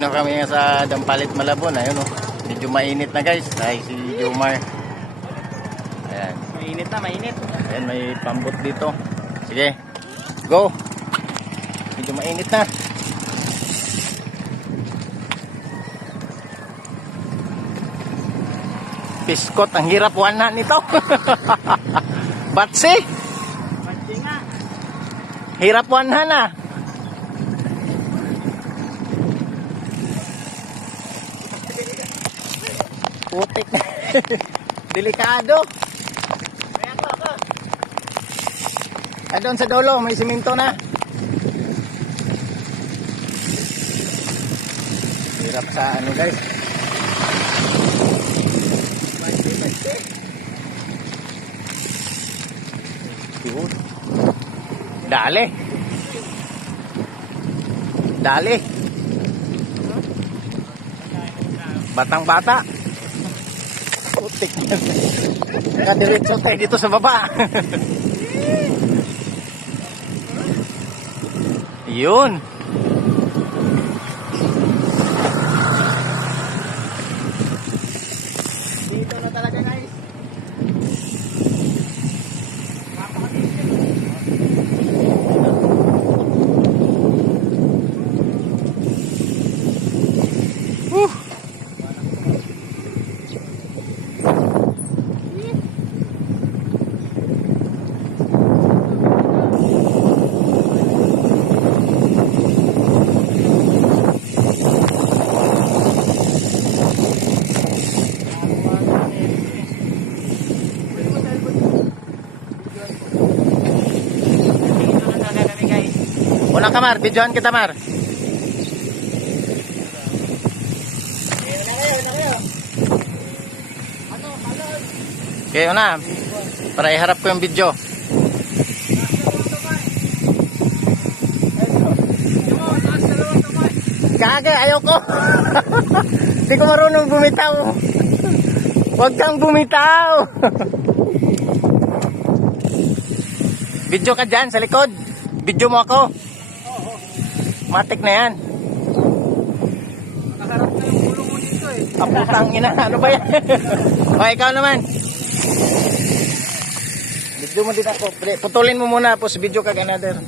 Na kami sa Dampalit, Malabon. Ayun, oh. Medyo mainit na, guys. Ay, si Jomar. Ayan. Mainit na, mainit. Ayan, may pambot dito. Sige. Go. Medyo mainit na. Piskot. Ang hirap wana nito. Batsi. Batsi nga. Hirap wana na. Putik na. Delikado. Doon sa dulo, may simento na. Hirap sa ano, guys. Yun. Dali. Dali. Batang-bata. Putik na. Nakadiretso tayo dito sa baba. Yun. Dito na talaga, guys. Una ka, Mar, videohan kita, Mar. Okay, una. Para iharap ko yung video. Kage, ayoko. Hindi ko marunong bumitaw. Huwag kang bumitaw. Video ka dyan sa likod. Video mo ako. Matik na yan. Nakaharap na yung ulo mo dito eh. Ang putang ina. Ano ba yan? O, ikaw naman. Video mo din ako. Putulin mo muna. Tapos video ka another.